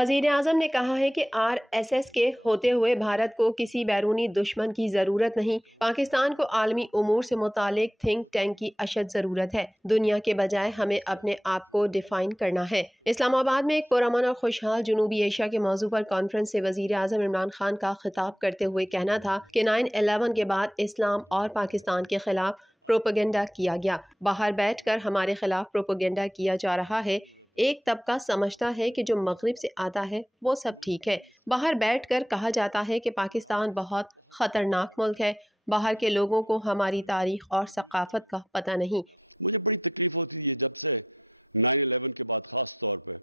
वजीर आजम ने कहा है कि RSS के होते हुए भारत को किसी बैरूनी दुश्मन की जरूरत नहीं। पाकिस्तान को आलमी उमूर से मुतालिक थिंक टैंक की अशद जरूरत है। दुनिया के बजाय हमें अपने आप को डिफाइन करना है। इस्लामाबाद में एक पुरअमन और खुशहाल जनूबी एशिया के मौजू पर कॉन्फ्रेंस से वजीर आजम इमरान खान का खिताब करते हुए कहना था कि 9/11 के बाद इस्लाम और पाकिस्तान के खिलाफ प्रोपेगेंडा किया गया। बाहर बैठकर हमारे खिलाफ प्रोपेगेंडा किया जा रहा है। एक तबका समझता है कि जो मगरिब से आता है वो सब ठीक है। बाहर बैठकर कहा जाता है कि पाकिस्तान बहुत खतरनाक मुल्क है। बाहर के लोगों को हमारी तारीख और सकाफत का पता नहीं। मुझे बड़ी तकलीफ होती है जब से 9/11 के बाद खास तौर पे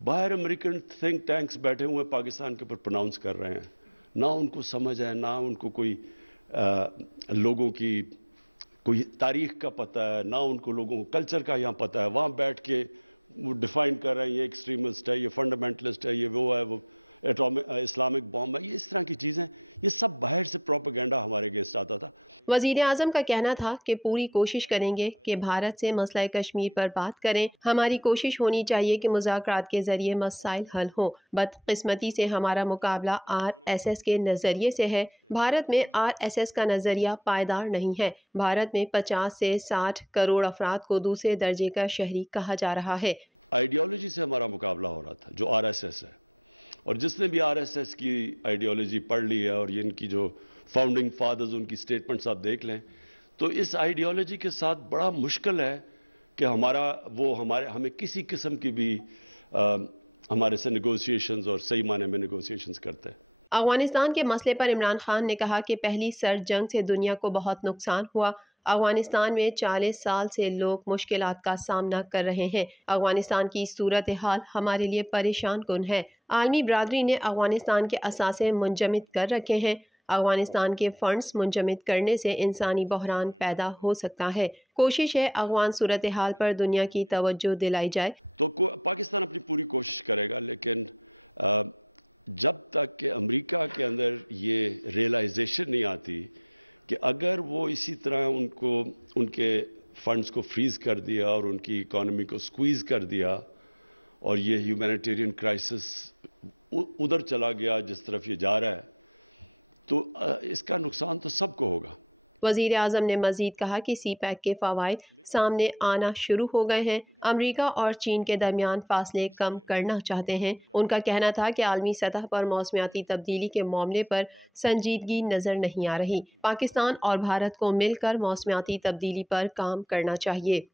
बाहर अमेरिकन थिंक टैंक्स बैठे हुए पाकिस्तान के ऊपर प्रोनाउंस कर रहे हैं। ना उनको समझ है, ना उनको कोई लोगों की कोई तारीख का पता है, ना उनको लोगों को कल्चर का यहाँ पता है। वहाँ बैठ के वो डिफाइन कर रहे हैं ये एक्सट्रीमिस्ट है, ये फंडामेंटलिस्ट है, ये वो है, वो एटॉमिक इस्लामिक बॉम्ब है, ये इस तरह की चीज़ें, ये सब बाहर से प्रोपेगेंडा हमारे अगेंस्ट आता था। वजीर आजम का कहना था कि पूरी कोशिश करेंगे कि भारत से मसला कश्मीर पर बात करें। हमारी कोशिश होनी चाहिए कि मुज़ाकरात के जरिए मसाइल हल हो। बदकिस्मती से हमारा मुकाबला RSS के नजरिए से है। भारत में RSS का नजरिया पायदार नहीं है। भारत में 50 से 60 करोड़ अफराद को दूसरे दर्जे का शहरी कहा जा रहा है। आइडियोलॉजी से हमारा मुकाबला हो रहा था, जो RSS है। और जिसने भी RSS की आइडियोलॉजी पढ़ ली है और ये इनकी जो फाउंडिंग फादर्स उनकी स्टेटमेंट्स आप देख लें, तो इस आइडियोलॉजी के साथ बड़ा मुश्किल है कि हमें किसी किस्म की भी हमारे से नेगोशिएशंस और सही माने में नेगोशिएशंस करते हैं। अफगानिस्तान के मसले पर इमरान खान ने कहा कि पहली सर्द जंग से दुनिया को बहुत नुकसान हुआ। अफगानिस्तान में 40 साल से लोग मुश्किलात का सामना कर रहे हैं। अफगानिस्तान की सूरत हाल हमारे लिए परेशान कुन है। आलमी बरादरी ने अफगानिस्तान के असासे मुंजमद कर रखे हैं। अफगानिस्तान के फंड्स मुंजमद करने से इंसानी बहरान पैदा हो सकता है। कोशिश है अफगान सूरत हाल पर दुनिया की तवज्जो दिलाई जाए। तो पाकिस्तान अपनी पूरी कोशिश करेगा, लेकिन जब तक कि अमेरिका के अंदर ये रियलाइजेशन नहीं आती कि अगर वो इसी तरह उनके फंड्स को फ्रीज कर दिया और उनकी इकोनॉमी को स्क्वीज कर दिया और ये ह्यूमैनिटेरियन क्राइसिस उधर चला गया जिस तरफ ये जा रहा है, तो इसका नुकसान तो सबको होगा। वजीर आजम ने मजीद कहा कि CPEC के फवाइद सामने आना शुरू हो गए हैं। अमरीका और चीन के दरमियान फासले कम करना चाहते हैं। उनका कहना था कि आलमी सतह पर मौसमियाती तब्दीली के मामले पर संजीदगी नजर नहीं आ रही। पाकिस्तान और भारत को मिलकर मौसमियाती तब्दीली पर काम करना चाहिए।